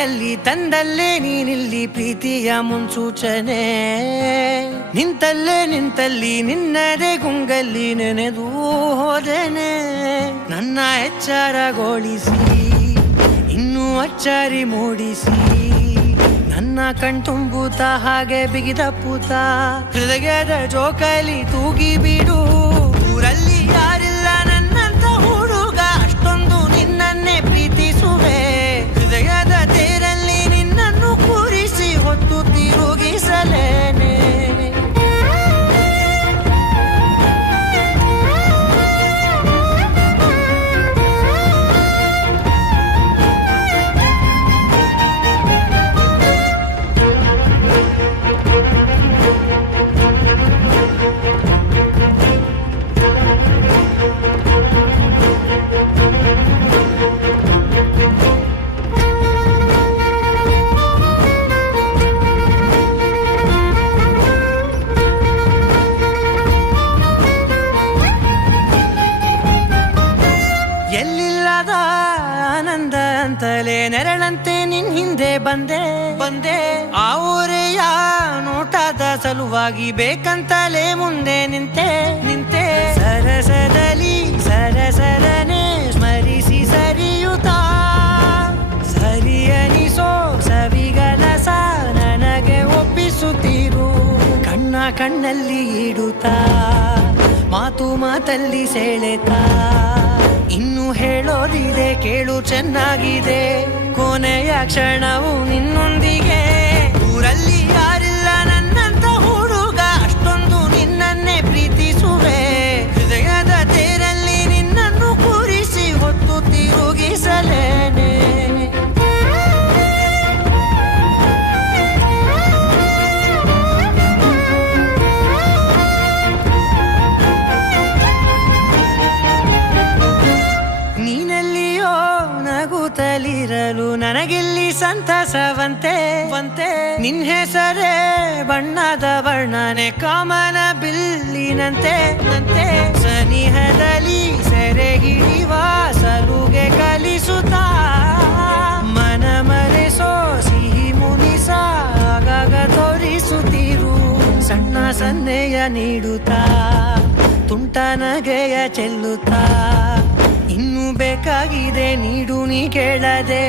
ಕೈಯಲ್ಲಿ ತಂದಲ್ಲೇ ನೀನಿಲ್ಲಿ ಪ್ರೀತಿಯ ಮುನ್ಸೂಚನೆ ನಿಂತಲ್ಲಿ ನಿನ್ನದೇ ಗುಂಗಲ್ಲಿ ನೆನೆದು ಹೋದೆನೆ ನನ್ನ ಎಚ್ಚರಗೊಳಿಸಿ ಇನ್ನೂ ಅಚ್ಚರಿ ಮೂಡಿಸಿ ನನ್ನ ಕಣ್ತುಂಬುತ್ತ ಹಾಗೆ ಬಿಗಿದ ಪೂತ ಹೃದಯದ ಜೋಕಾಲಿ ತೂಗಿ ಬಿಡು ಊರಲ್ಲಿ ಯಾರಿಲ್ಲ ನನ್ನಂತ ಹುಡುಗ ಅಷ್ಟೊಂದು ನಿನ್ನನ್ನೇ ಪ್ರೀತಿಸುವೆ ಹೃದಯದ ತೇರಲ್ಲಿ ನಿನ್ನನ್ನು ಕೂರಿಸಿ ಹೊತ್ತು ತಿರುಗಿಸಲೇನೆ ಎಲ್ಲಿಲ್ಲದ ಆನಂದ ಅಂತಲೇ ನೆರಳಂತೆ ನಿನ್ ಹಿಂದೆ ಬಂದೆ ಆ ಊರೆಯ ನೋಟದ ಸಲುವಾಗಿ ಬೇಕಂತಲೇ ಮುಂದೆ ನಿಂತೆ ಸರಸರನೆ ಸ್ಮರಿಸಿ ಸರಿಯುತ್ತಾ ಸರಿಯನಿಸೋ ಸವಿಗನಸ ನನಗೆ ಒಪ್ಪಿಸುತ್ತೀರು ಕಣ್ಣಲ್ಲಿ ಇಡುತ್ತಾ ಮಾತಲ್ಲಿ ಸೆಳೆತಾ ಇನ್ನು ಹೇಳೋದಿದೆ ಕೇಳು ಚೆನ್ನಾಗಿದೆ ಕೊನೆಯ ಕ್ಷಣವು ನಿನ್ನೊಂದಿಗೆ ಊರಲ್ಲಿ ಯಾರಿಲ್ಲ ನನ್ನಂತ ಹುಡುಗ ಅಷ್ಟೊಂದು ನಿನ್ನನ್ನೇ ಪ್ರೀತಿಸುವೆ ಹೃದಯದ ತೇರಲ್ಲಿ ನಿನ್ನನ್ನು ಕೂರಿಸಿ ಹೊತ್ತು ತಿರುಗಿಸಲೇನೆ ನೀನೆಲ್ಲಿಯೋ ನಗುತ್ತಲಿರಲು ನನಗಿಲ್ಲಿ ಸಂತಸವಂತೆ ನಿನ್ ಹೆಸರೇ ಬಣ್ಣದ ವರ್ಣನೆ ಕಾಮನ ಬಿಲ್ಲಿನಂತೆ ಸನಿಹದಲ್ಲಿ ಸೆರೆ ಹಿಡಿಯುವ ಸಲುಗೆ ಕಲಿಸುತ್ತಾ ಮನ ಮರೆಸೋ ಸಿಹಿ ಮುನಿಸ ಆಗಾಗ ತೋರಿಸುತ್ತಿರು ಸಣ್ಣ ಸನ್ನೆಯ ನೀಡುತ್ತಾ ತುಂಟ ನಗೆಯ ಚೆಲ್ಲುತ್ತಾ ಇನ್ನು ಬೇಕಾಗಿದೆ ನೀಡು ನೀ ಕೇಳದೆ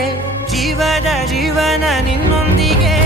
ಜೀವನ ನಿನ್ನೊಂದಿಗೆ